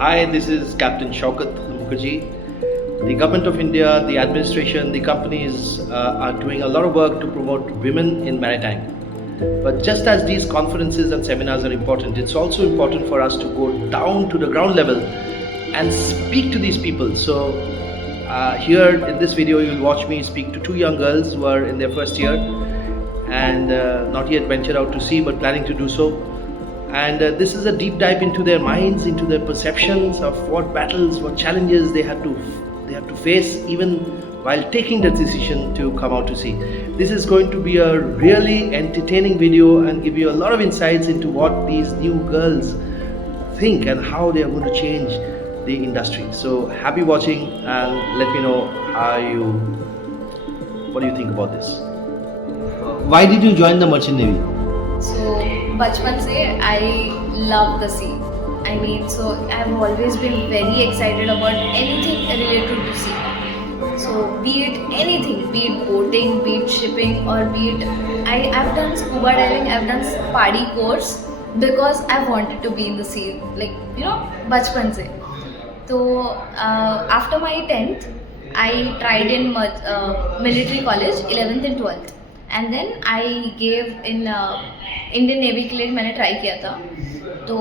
Hi, this is Captain Shaukat Mukherjee. The Government of India, the administration, the companies are doing a lot of work to promote women in maritime. But just as these conferences and seminars are important, it's also important for us to go down to the ground level and speak to these people. So here in this video, you'll watch me speak to two young girls who are in their first year and not yet ventured out to sea, but planning to do so. And this is a deep dive into their minds, into their perceptions of what battles, what challenges they have to face, even while taking the decision to come out to sea. This is going to be a really entertaining video and give you a lot of insights into what these new girls think and how they are going to change the industry. So happy watching and let me know what do you think about this. Why did you join the Merchant Navy? So बचपन से I love the sea. I mean, so I've always been very excited about anything related to sea. So be it anything, be it boating, be it shipping, or be it I've done scuba diving, I've done PADI course because I wanted to be in the sea, बचपन से. So after my 10th, I tried in military college, 11th and 12th. And then I gave in Indian Navy के लिए मैंने ट्राई किया था. तो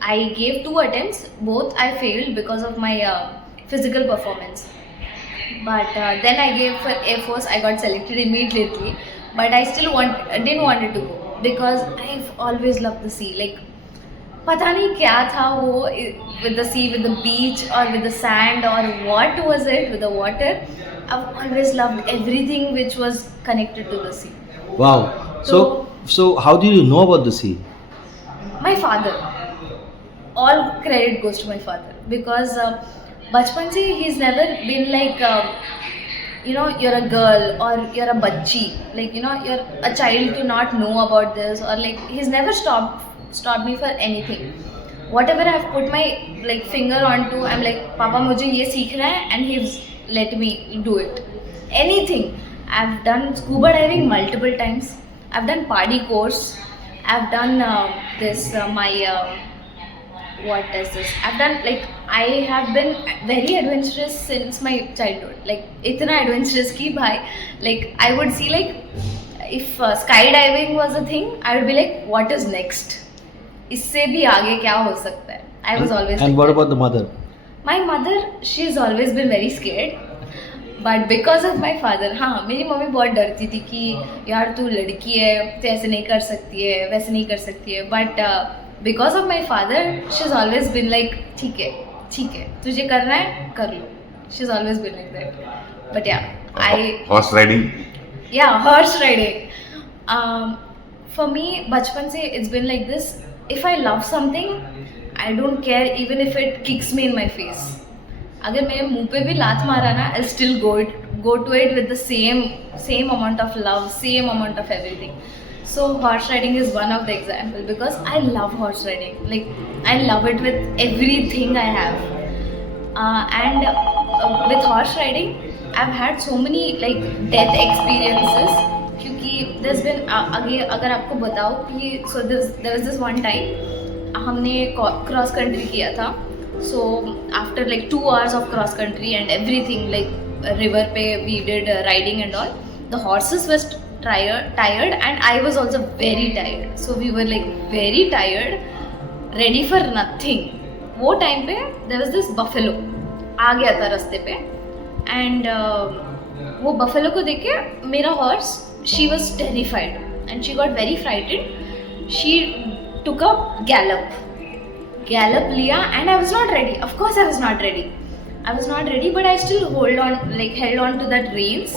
I gave 2 attempts. Both I failed because of my physical performance. But then I gave for Air Force. I got selected immediately. But I still didn't want it to go because I've always loved the sea. Like पता नहीं क्या था वो with the sea, with the beach, or with the sand, or what was it with the water. I've always loved everything which was connected to the sea. Wow. So how do you know about the sea? My father. All credit goes to my father because bachpan se he's never been like you're a girl or you're a bachchi, like you're a child to not know about this, or like he's never stopped me for anything. Whatever I've put my finger onto, I'm like, Papa mujhe ye seekhna hai, and he's let me do it. Anything. I've done scuba diving multiple times. I've done PADI course. I've done what is this? I've done I have been very adventurous since my childhood. Itna adventurous ki bhai. I would see if skydiving was a thing, I would be like, what is next? इससे भी आगे क्या हो सकता है? I was always. And what about the mother? My mother, she's always been very scared. But because of my father, हाँ, मेरी मम्मी बहुत डरती थी कि यार तू लड़की है, तू ऐसे नहीं कर सकती है, वैसे नहीं कर सकती है. But because of my father, she's always been like, ठीक है, तुझे करना है, कर लो. She's always been like that. But yeah, horse riding. Yeah, horse riding. For me, बचपन से it's been like this. If I love something, I don't care even if it kicks me in my face. अगर मेरे मुंह पे भी लात मारा ना, I'll still go to it with the same amount of love, same amount of everything. So horse riding is one of the examples because I love horse riding. I love it with everything I have. And with horse riding, I've had so many death experiences. क्योंकि there's been अगर आपको बताओ कि so there was this one time हमने cross country किया था. So after 2 hours of cross country and everything, river पे we did riding and all, the horses were tired and I was also very tired. So we were very tired, ready for nothing. वो time पे there was this buffalo आ गया था रास्ते पे, and वो buffalo को देख के मेरा horse, she was terrified and she got very frightened. She took a gallop लिया and I was not ready. Of course I was not ready, but I still held on to that reins,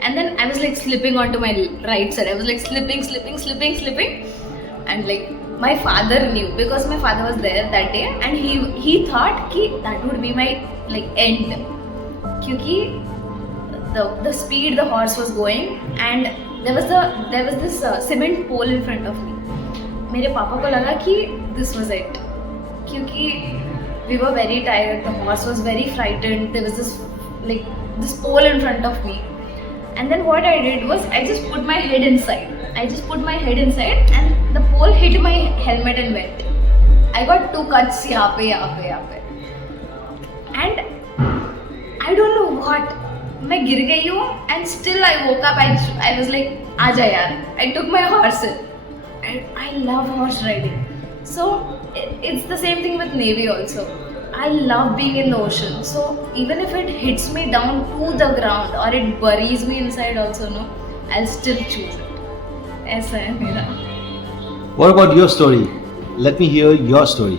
and then I was slipping onto my right side. I was slipping, and my father knew because my father was there that day, and he thought कि that would be my end, क्योंकि the speed the horse was going, and there was this cement pole in front of me. मेरे पापा को लगा कि this was it, क्योंकि we were very tired, the horse was very frightened, there was this pole in front of me. And then what I did was I just put my head inside, and the pole hit my helmet and went. I got 2 cuts यहाँ पे and I don't know what, मैं गिर गई हूँ and still I woke up and I was like आजा यार. I took my horse and I love horse riding. So it's the same thing with Navy also. I love being in the ocean. So even if it hits me down to the ground or it buries me inside also, no, I'll still choose it. ऐसा है मेरा. What about your story? Let me hear your story.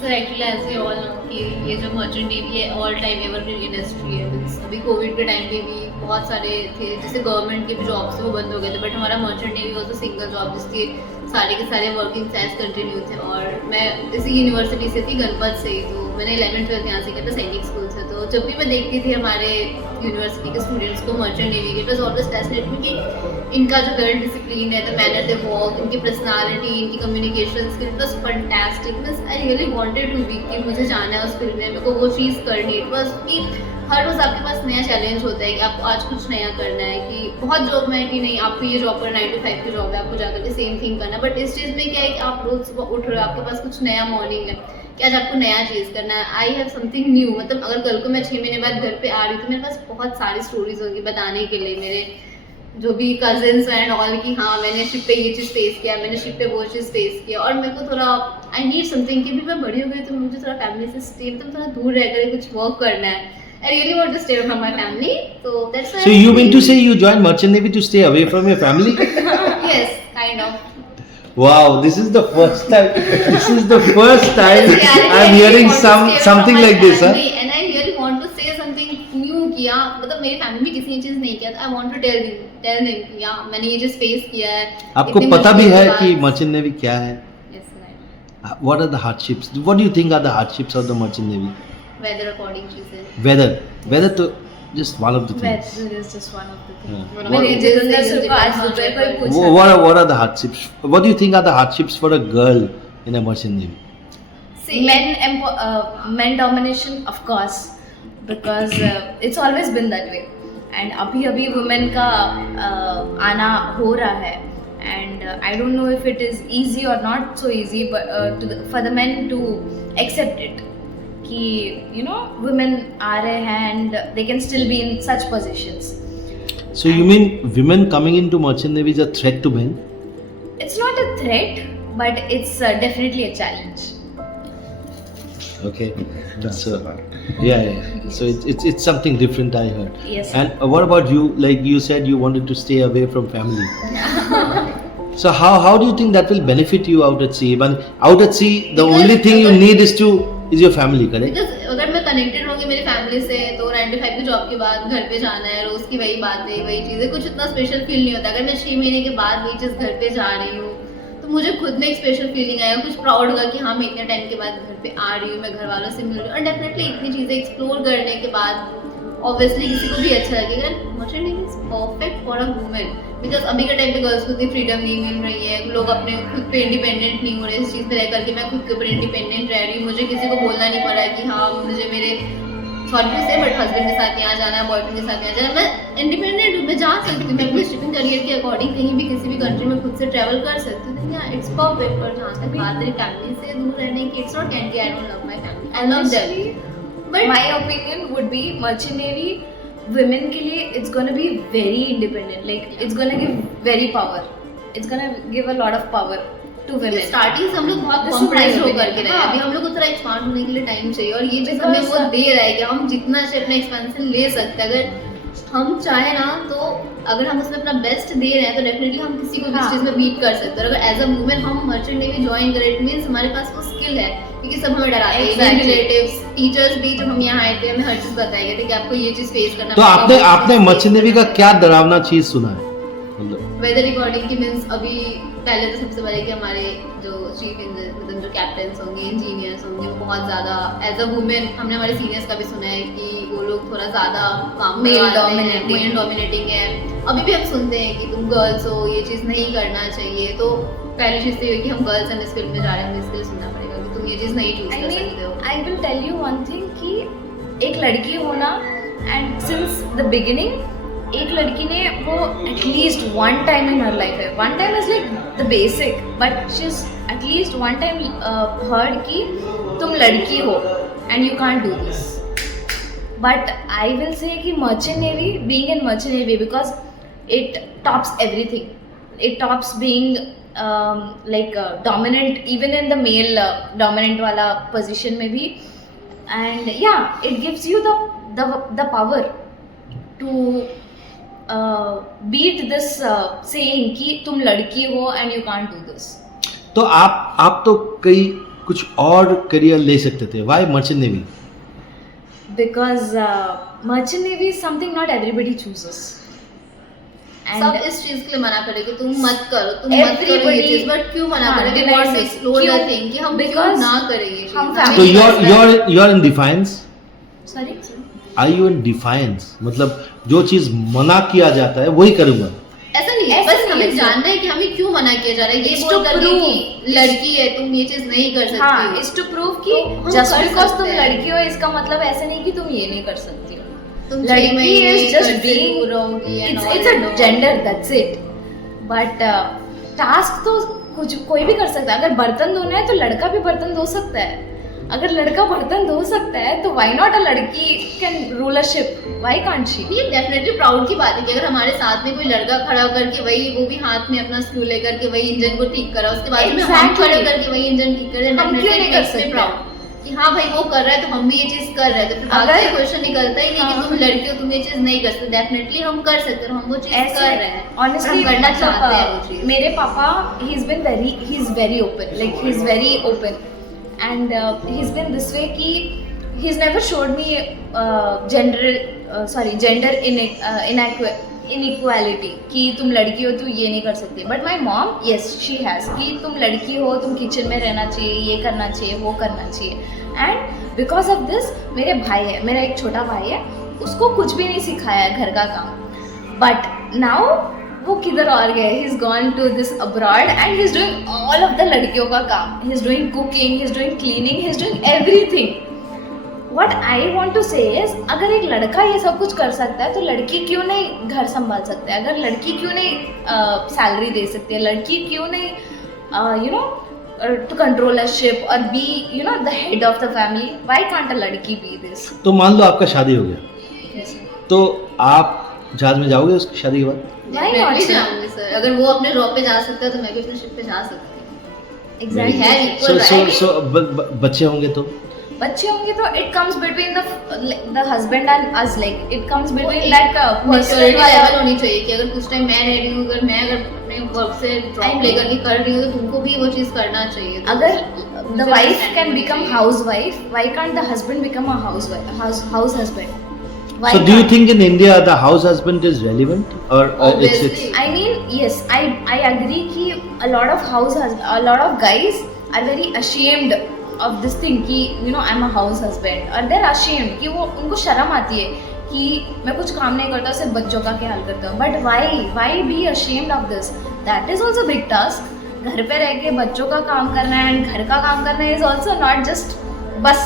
Sir actually as we all know कि ये जो merchant navy है all time evergreen industry है. अभी कोविड के टाइम पे भी बहुत सारे थे, जैसे गवर्नमेंट के भी जॉब्स वो बंद हो गए थे, बट हमारा merchant navy was a single job जिसके सारे के सारे वर्किंग एज कंटिन्यू थे. और मैं इसी यूनिवर्सिटी से थी, गणपत से ही, तो मैंने 11th-12th यहाँ से किया था सैनिक स्कूल से. तो जब भी मैं देखती थी हमारे यूनिवर्सिटी के स्टूडेंट्स को मर्चेंट नेवी के, it was always fascinate me कि इनका जो वेल डिसिप्लिन है, द मैनर दे वॉक, इनकी पर्सनालिटी, इनकी communication skill, it was fantastic. Means I really wanted to be कि मुझे जाना है उस फील्ड में, मेरे को वो चीज़ करनी. इट वॉज कि हर रोज़ आपके पास नया चैलेंज होता है कि आपको आज कुछ नया करना है. कि बहुत जॉब में है कि नहीं आपको ये जॉब करना 9 to 5 की जॉब है, आपको जाकर के सेम थिंग करना है. बट इस चीज़ में क्या है कि आप रोज़ सुबह उठ रहे हो, आपके पास कुछ नया मॉर्निंग है कि आज आपको नया चीज़ करना है. I have something new. मतलब अगर कल को मैं 6 महीने बाद घर पे आ रही हूँ तो मेरे पास बहुत सारी स्टोरीज होंगी बताने के लिए, मेरे जो भी कजिन्स एंड ऑल, कि हाँ मैंने शिप पे ये चीज़ फेस किया, मैंने शिप पे वो चीज़ फेस किया. और मेरे को थोड़ा आई नीड समथिंग कि भी मैं बड़ी हो गई तो मुझे थोड़ा फैमिली से स्टे, मतलब थोड़ा दूर रह कर कुछ वर्क करना है. I really want to stay from my family, so that's why. So you mean to say you joined Merchant Navy to stay away from your family? Yes, kind of. Wow, this is the first time. This is the first time Yes, I'm hearing something like this, huh? And I really want to say something new कि हाँ मतलब मेरी फैमिली में किसी ने चीज़ नहीं किया, I want to tell them कि हाँ मैंने ये चीज़ फेस किया है. आपको इतनी पता भी मुश्किल है के कि बाद. Merchant Navy क्या है? Yes, right. What are the hardships? What do you think are the hardships of the Merchant Navy? Weather according चीज़ें. Weather तो just one of the things. Weather is just one of the things. Yeah. मैंने जितेंद्र सर को आज दोपहर को ही पूछा. What are the hardships? What do you think are the hardships for a girl in a Merchant Navy? Men domination, of course, because it's always been that way. And अभी women का आना हो रहा है. And I don't know if it is easy or not so easy, but for the men to accept it. कि you know women आ रहे हैं and they can still be in such positions. So you mean women coming into Merchant Navy is a threat to men? It's not a threat, but it's definitely a challenge. Okay, so yeah. So it's something different, I heard. Yes. And what about you? Like you said, you wanted to stay away from family. So how do you think that will benefit you out at sea? But out at sea, the Because only thing you need is your family, correct? Because अगर मैं कनेक्टेड होंगी मेरी फैमिली से तो 9 to 5 की जॉब के बाद घर पे जाना है, रोज की वही बातें वही चीज़ें, कुछ इतना स्पेशल फील नहीं होता. अगर मैं 6 महीने के बाद वही चीज़ घर पे जा रही हूँ तो मुझे खुद में एक स्पेशल फीलिंग आएगा, कुछ प्राउड होगा कि हाँ मैं इतने टाइम के बाद घर पे आ रही हूँ, मैं घर वालों से मिल रही हूँ. और डेफिनेटली इतनी चीज़ें एक्सप्लोर करने के बाद ऑब्वियसली किसी को भी अच्छा लगेगा. Merchant navy is perfect for a women because अभी के टाइम पे गर्ल्स को इतनी फ्रीडम नहीं मिल रही है, लोग अपने खुद पे इंडिपेंडेंट नहीं हो रहे. इस चीज़ पे रह करके मैं खुद के ऊपर इंडिपेंडेंट रह रही हूँ, मुझे किसी को बोलना नहीं पड़ा कि हाँ मुझे मेरे सॉरी से बट हस्बैंड के साथ यहाँ जाना है, बॉयफ्रेंड के साथ यहाँ जाना है. मैं इंडिपेंडेंट हूँ, मैं जा सकती हूँ, मैं अपने शिपिंग करियर के अकॉर्डिंग कहीं भी किसी भी कंट्री में खुद से ट्रैवल कर सकती हूँ. या इट्स परफेक्ट. पर जहाँ तक बात मेरी फैमिली से दूर रहने की, it's not can I don't love my family, I love them. But my opinion would be Merchant Navy women के लिए it's gonna be very independent. Like it's gonna give very power. It's gonna give a lot of power to women. Starting से हम लोग बहुत This is my compromise होकर opinion. के रहे हैं. हाँ. अभी हम लोग को थोड़ा एक्सपांड होने के लिए टाइम चाहिए और ये चीज़ हमें Because, वो दे रहा है कि हम जितना से अपना एक्सपेंशन ले सकते हैं. अगर हम चाहे ना तो अगर हम उसमें अपना बेस्ट दे रहे हैं तो डेफिनेटली हम किसी को भी इस हाँ. चीज़ में बीट कर सकते हैं. और अगर एज अ वुमेन हम मर्चेंट नेवी ज्वाइन करें इट मीन्स हमारे पास वो स्किल है, क्योंकि सब हमें डराते हैं. Exactly. रिलेटिव्स टीचर्स भी जब हम यहाँ आए थे हमें हर चीज़ बताई गई थी कि आपको ये चीज़ फेस करना तो आपने मर्चेंट नेवी का क्या डरावना चीज सुना है? मतलब वेदर रिकॉर्डिंग की मीन्स अभी पहले तो सबसे पहले कि हमारे जो चीफ मतलब जो कैप्टन्स होंगे इंजीनियर्स होंगे वो बहुत ज़्यादा एज अ वुमेन, हमने हमारे सीनियर्स का भी सुना है कि वो लोग थोड़ा ज़्यादा काम Male dominating. मेल डोमिनेटिंग है. अभी भी हम सुनते हैं कि तुम गर्ल्स हो, ये चीज़ नहीं करना चाहिए. तो पहली चीज़ तो ये कि हम गर्ल्स हम इस फील्ड में जा रहे हैं, हमें इसके लिए सुनना पड़ेगा कि तुम ये चीज़ नहीं चूज I कर mean, सकते हो. I will tell you one thing कि एक लड़की होना and since the beginning एक लड़की ने वो at least one time in her life है, one time is like the basic, but she is at least one time heard कि तुम लड़की हो and you can't do this. But I will say कि merchant navy, being in merchant navy, because it tops everything. It tops being like dominant even in the male dominant wala position में भी, and yeah, it gives you the power to beat this saying कि तुम लड़की हो and you can't do this. तो आप तो कई कुछ और करियर ले सकते थे, why merchant navy? Because merchant navy is something not everybody chooses. सब इस चीज के लिए मना करेंगे तुम मत करो, तुम मत करो ये चीज, बट क्यों मना करेंगे? Want to explore the thing कि हम क्यों ना करें ये चीज. तो you're in defiance? Sorry? Are you in defiance? मतलब जो चीज मना किया जाता है वही करूंगा. ऐसा नहीं है, बस हमें जानना है कि हमें क्यों मना किया जा रहा है. ये बोल कर कि लड़की है तुम ये चीज नहीं कर सकती. हाँ, is to prove कि just because तुम लड़की हो इसका मतलब ऐसा नहीं कि तुम ये नहीं कर सकती हो. लड़की is just being, it's a gender, that's it. But task तो कुछ कोई भी कर सकता है. अगर बर्तन धोना है तो लड़का भी बर्तन धो सकता है. अगर लड़का बर्तन धो सकता है तो why not a लड़की can rule a ship? Why can't she? ये डेफिनेटली प्राउड की बात है कि अगर हमारे साथ में कोई लड़का खड़ा करके वही वो भी हाथ में अपना स्क्रू लेकर के वही इंजन को ठीक करा, उसके बाद में हम खड़े करके वही इंजन ठीक करें, हम क्यों नहीं कर सकते? प्राउड कि हाँ भाई वो कर रहा है तो हम भी ये चीज कर रहे हैं. तो फिर अगर क्वेश्चन निकलता ही नहीं कि तुम लड़की हो तुम ये चीज नहीं कर सकते. डेफिनेटली हम कर सकते हैं, हम वो चीज कर रहे हैं, ऑनेस्टली करना चाहते हैं वो चीज. मेरे पापा he is very open, like he is very open, and he's been this way कि he's never showed me gender inequality कि तुम लड़की हो तो ये नहीं कर सकती. But my mom yes she has कि तुम लड़की हो तुम किचन में रहना चाहिए, ये करना चाहिए, वो करना चाहिए. एंड बिकॉज ऑफ दिस मेरे भाई है, मेरा एक छोटा भाई है, उसको कुछ भी नहीं सिखाया है घर का काम. बट नाउ वो किधर और गए, he is gone to this abroad and he is doing all of the लड़कियों का काम. He is doing cooking, he is doing cleaning, he is doing everything. What I want to say is, अगर एक लड़का ये सब कुछ कर सकता है तो लड़की क्यों नहीं घर संभाल सकते है? अगर लड़की क्यों नहीं सैलरी दे सकती है? लड़की क्यों नहीं to control a ship or be the head of the family? Why can't a लड़की be this? तो मान लो आपका शादी हो गया, तो आप जहाज में जाओगे उसकी शादी के बाद? डेफिनेटली जाऊंगी सर. अगर वो अपने जॉब पे जा सकता है तो मैं भी अपने शिप पे जा सकती हूँ. Exactly. है equal right. बच्चे होंगे तो it comes between the husband and us, like it comes between that maturity personal level होनी चाहिए कि अगर कुछ टाइम मैं रेडी हूँ, अगर मैं अपने वर्क से ड्रॉप लेकर के कर रही हूँ तो तुमको भी वो चीज करना चाहिए. अगर the wife can become housewife, why can't the husband become a house husband? Why So do you can't? think in India the house husband is relevant or Obviously. I mean, yes, I agree कि a lot of guys are very ashamed of this thing कि I'm a house husband, और they're ashamed कि वो उनको शर्म आती है कि मैं कुछ काम नहीं करता, सिर्फ बच्चों का ख्याल करता हूँ. But why be ashamed of this? That is also big task. घर पे रह के बच्चों का काम करना है and घर का काम करना is also not just बस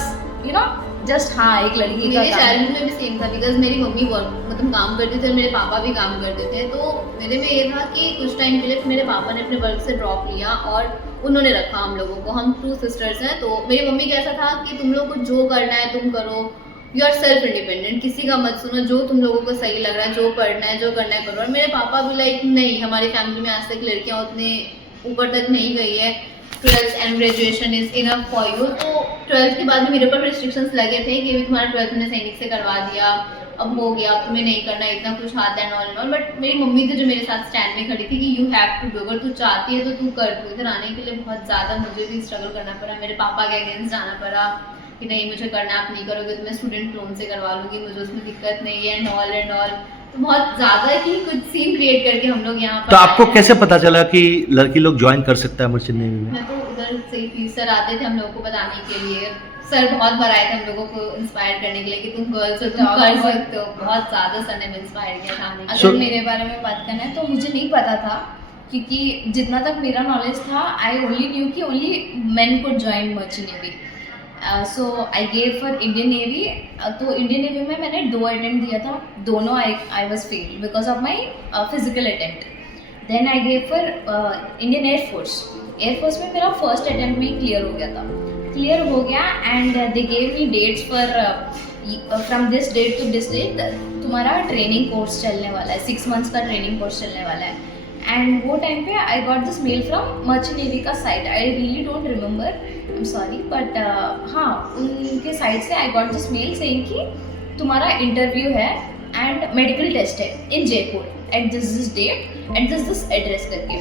जस्ट हाँ एक लड़की का मेरे काम. चाइल्डहुड में भी सेम था बिकॉज मेरी मम्मी मतलब काम करती थी और मेरे पापा भी काम करते थे. तो मेरे में ये था कि कुछ टाइम के लिए मेरे पापा ने अपने वर्क से ड्रॉप लिया और उन्होंने रखा हम लोगों को. हम 2 सिस्टर्स हैं. तो मेरी मम्मी का ऐसा था कि तुम लोग को जो करना है तुम करो, यू आर सेल्फ इंडिपेंडेंट, किसी का मत सुनो, जो तुम लोगों को सही लग रहा है, जो पढ़ना है जो करना है करो. और मेरे पापा भी लाइक नहीं, हमारी फैमिली में आज तक लड़कियाँ उतने ऊपर तक नहीं गई है, 12th and graduation is enough for you. तो 12th के बाद भी मेरे ऊपर रिस्ट्रिक्शंस लगे थे कि तुम्हारा 12th मैंने सैनिक से करवा दिया, अब हो गया, अब तुम्हें नहीं करना, इतना कुछ हाथ एंड ऑल. बट मेरी मम्मी थी जो मेरे साथ स्टैंड में खड़ी थी कि यू हैव टू डू, अगर तू चाहती है तो तू कर. तू इधर आने के लिए बहुत ज़्यादा मुझे भी स्ट्रगल करना पड़ा, मेरे पापा के अगेंस्ट जाना पड़ा कि नहीं मुझे करना, आप नहीं करोगे तो मैं स्टूडेंट लोन से करवा लूँगी, मुझे उसमें दिक्कत नहीं है एंड ऑल. तो बहुत ज़्यादा ही कुछ सीन क्रिएट करके हम लोग यहाँ पर. तो आपको कैसे पता चला कि लड़की लोग ज्वाइन कर सकता है मर्चेंट नेवी में? मैं तो उधर से ही थी, सर आते थे हम लोगों को बताने के लिए. सर बहुत बार आए थे हम लोगों को इंस्पायर करने के लिए कि तुम गर्ल्स हो तुम कर सकते हो. बहुत ज़्यादा सर ने इंस्पायर किया था हमें. अगर मेरे बारे में बात करना है तो मुझे नहीं पता था, क्योंकि जितना तक मेरा नॉलेज था आई ओनली न्यू कि only men could join merchant navy. So I gave for Indian navy. तो इंडियन नेवी में मैंने 2 अटेम्प्ट दिया था, दोनों I was fail because of my physical attempt. Then I gave for Indian air force. Air force में मेरा first attempt में clear हो गया and they gave me dates for from this date to this date तुम्हारा training course चलने वाला है, 6 months का ट्रेनिंग कोर्स चलने वाला है. एंड वो टाइम पे I got this mail from merchant navy का site. I really don't remember, I am sorry, but हाँ उनके साइट से I got this mail saying कि तुम्हारा इंटरव्यू है एंड मेडिकल टेस्ट है in Jaipur at this date at this address करके.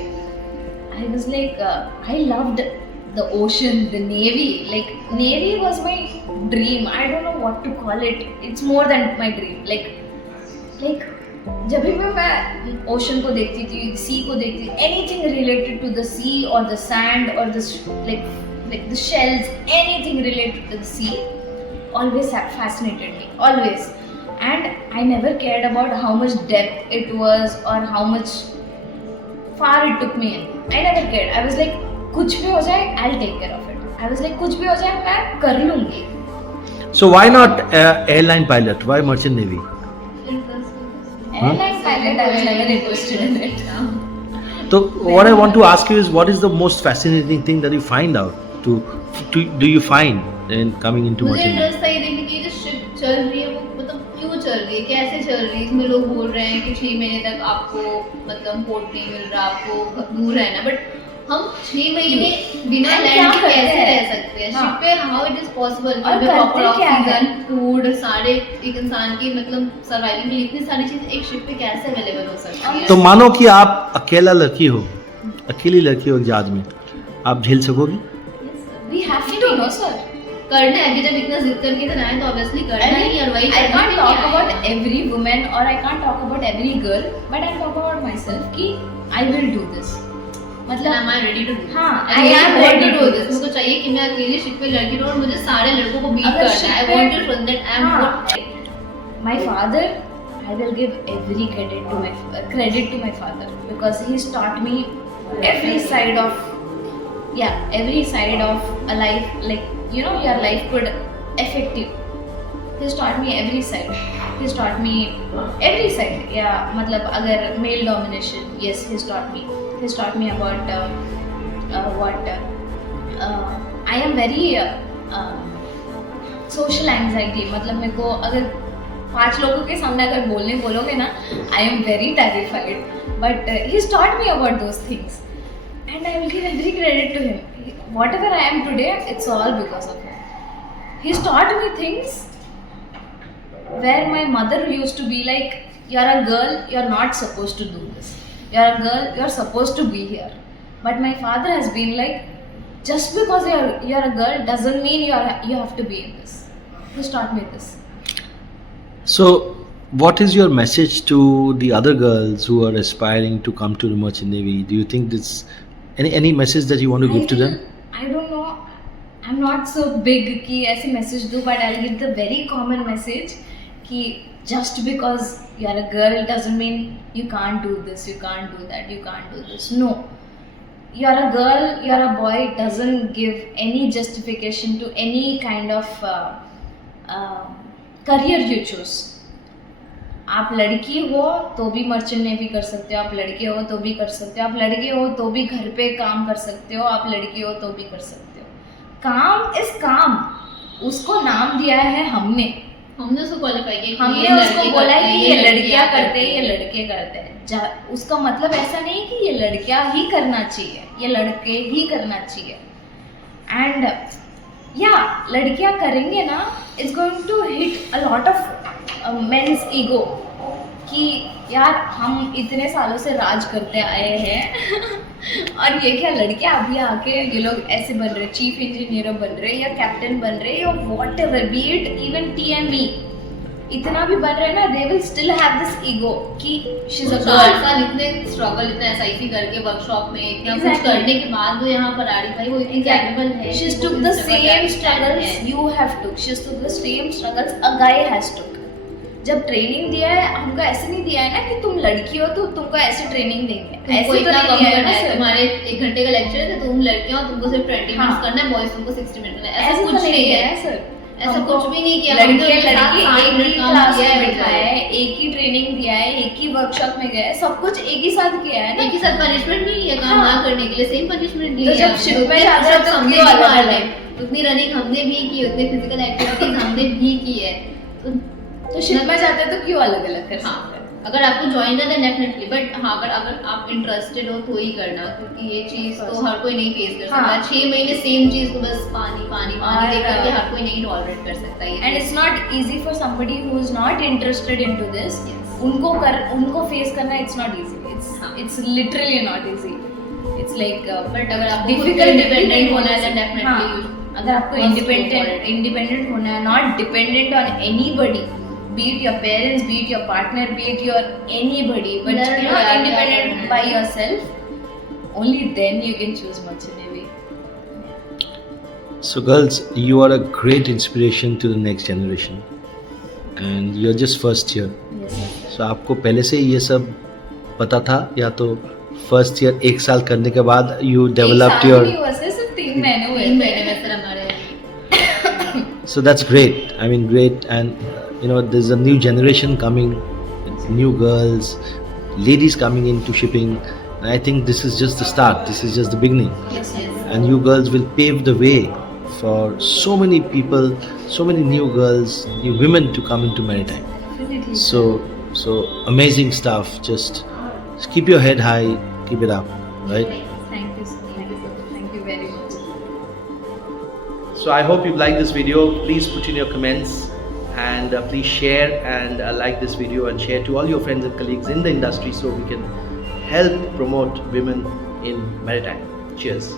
I was like I loved the ocean, the navy. Like navy was my dream. I don't know what to call it. It's more than my dream. Like जब भी मैं ocean को देखती थी, sea को देखती थी, anything related to the sea or the sand or the like the shells, anything related to the sea, always fascinated me, always. And I never cared about how much depth it was or how much far it took me in. I never cared. I was like कुछ भी हो जाए I'll take care of it. I was like कुछ भी हो जाए मैं कर लूँगी. So why not airline pilot? Why merchant navy? Airline pilot, I was never interested in it. So what I want to ask you is, what is the most fascinating thing that you find out? Do you find in coming into मुझे merchant navy? Interest था ये देखने की जो शिप चल रही है वो मतलब क्यों चल रही है, कैसे चल रही है. इसमें लोग बोल रहे हैं कि 6 महीने तक आपको मतलब पोर्ट नहीं मिल रहा, आपको दूर रहना, बट हम 6 महीने बिना हम लैंड क्या के करते कैसे हैं? रह सकते हैं हाँ. शिप पे. हाउ इट इज पॉसिबल और प्रॉपर करते क्या है? ऑक्सीजन, फूड, सारे एक इंसान की मतलब सर्वाइविंग के लिए इतनी सारी चीज एक शिप पे कैसे अवेलेबल हो सकती है. तो मानो कि आप अकेली लड़की हो जहाज में, आप झेल सकोगी? We have to know, sir. करना है कि जब इतना जिद करके इतना आए तो ऑब्वियसली करना I है. mean, और वही I करने can't के talk लिए about आए हैं. every woman or I can't talk about every girl, but I talk about myself कि I will do this. मतलब Am I ready to do this? हाँ, I I am ready to do this. मुझे चाहिए कि मैं अकेली शिप पे लड़की रहूं और मुझे सारे लड़कों को बीट अगर करना है. ship I पे- want to show that I am हाँ. good. My father, I will give every credit to my father because he's taught me every side of a life, like you know your life could affect you. He's taught me every side. He's taught me every side. Yeah, मतलब अगर male domination, yes, he's taught me about what I am very social anxiety. मतलब मेरे को अगर 5 लोगों के सामने अगर बोलने बोलोगे ना, I am very terrified. But he's taught me about those things, and I will give every credit to him. Whatever I am today, it's all because of him. He's taught me things where my mother used to be like, you're a girl, you're not supposed to do this. You're a girl, you're supposed to be here. But my father has been like, just because you're a girl doesn't mean you have to be in this. He's taught me this. So what is your message to the other girls who are aspiring to come to the merchant navy? Do you think this any message that you want to give to them? I don't know. I'm not so big कि ऐसे message दूँ, but I'll give the very common message कि just because you're a girl doesn't mean you can't do this, you can't do that, you can't do this. No. You're a girl, you're a boy, doesn't give any justification to any kind of career you choose. आप लड़की हो तो भी merchant navy कर सकते हो, आप लड़के हो तो भी कर सकते हो, आप लड़के हो तो भी घर पे काम कर सकते हो, आप लड़की हो तो भी कर सकते हो. काम इस काम, उसको नाम दिया है हमने उसको क्वालिफाई किया, हमने उसको बोला है कि ये लड़कियां करते हैं, ये लड़के करते हैं. उसका मतलब ऐसा नहीं कि ये लड़कियां ही करना चाहिए, ये लड़के ही करना चाहिए. एंड या लड़कियां करेंगे ना, it's going to hit a lot of men's ego कि यार हम इतने सालों से राज करते आए हैं और ये क्या लड़कियां अभी आके ये लोग ऐसे बन रहे, चीफ इंजीनियर बन रहे या कैप्टन बन रहे या what ever be it, even TME इतना भी बन रहे ना, they will still have this ego कि शी इज अ 4 गर्ल. साल इतने स्ट्रगल, इतना SIP करके वर्कशॉप में इतना कुछ Exactly. करने के बाद वो यहाँ पर आ रही, भाई वो इतनी कैपेबल है. She कि took वो the इस जगह same पे struggles है. you have took. She took the same struggles a guy has took. जब ट्रेनिंग दिया है हमको ऐसे नहीं दिया है ना कि तुम लड़की हो तो तुमको ऐसे ट्रेनिंग देंगे, तुमको ऐसे तो इतना नहीं कम दिया है करना ना है, सर। तुम्हारे 1 घंटे का लेक्चर है तो तुम लड़कियां हो, तुमको सिर्फ 20 हाँ। मिनट्स करना है, बॉयज तुमको 60 मिनट करना है, ऐसे ऐसा तो कुछ नहीं दिया है। सर। ऐसा हमको कुछ भी नहीं किया, लड़की हमने उनके साथ लड़की 60 एक मिनट ही काम क्लास किया में है, बैठा है, एक ही ट्रेनिंग दिया है, एक ही वर्कशॉप में गया है, सब कुछ एक ही साथ किया है ना। एक ही साथ पनिशमेंट भी लिया काम हाँ। ना करने के लिए, सेम पनिशमेंट तो लिया। जब शिफ्ट में जाते हैं तो हमने क्यों भी अलग मारना अलग? है, उतनी रनिंग हमने भी की, उतनी फिजिकल एक्टिविटीज हमने भी की है। तो शिफ्ट में जाते हैं तो क्यों अलग अलग कर हाँ, सकते हैं? अगर आपको ज्वाइन करना है डेफिनेटली, बट हाँ अगर आप इंटरेस्टेड हो तो ही करना, क्योंकि ये चीज तो हर कोई नहीं फेस कर सकता। हाँ। 6 महीने सेम चीज को बस पानी पानी पानी और, देख करके हर कोई नहीं टॉलरेट कर सकता ये and cheese. It's not easy for somebody who is not interested into this. Yes. उनको फेस करना इट्स नॉट इजी, हाँ। It's literally not easy. It's like but अगर आपको डिफिकल्ट इंडिपेंडेंट होना है तो डेफिनेटली अगर आपको इंडिपेंडेंट होना है, not dependent on anybody, be it your parents, be it your partner, be it your anybody, but Yeah, you're not yeah, independent yeah. by yourself, only then you can choose Merchant Navy. So, girls, you are a great inspiration to the next generation, and you're just first year. Yes, sir. So, आपको पहले से ही ये सब पता था या तो first year 1 साल करने के बाद you developed your. एक साल नहीं हुआ सर, सिर्फ 3 महीने हुए 3 थे। महीने में सर हमारे So that's great. I mean, great, and there's a new generation coming, new girls, ladies coming into shipping. And I think this is just the start. This is just the beginning, Yes, yes. and you girls will pave the way for so many people, so many new girls, new women to come into maritime. Definitely. So amazing stuff. Just keep your head high, keep it up, right? Thank you, sir. Thank you, sir. Thank you very much. So I hope you liked this video. Please put in your comments and please share and like this video and share to all your friends and colleagues in the industry so we can help promote women in maritime. Cheers.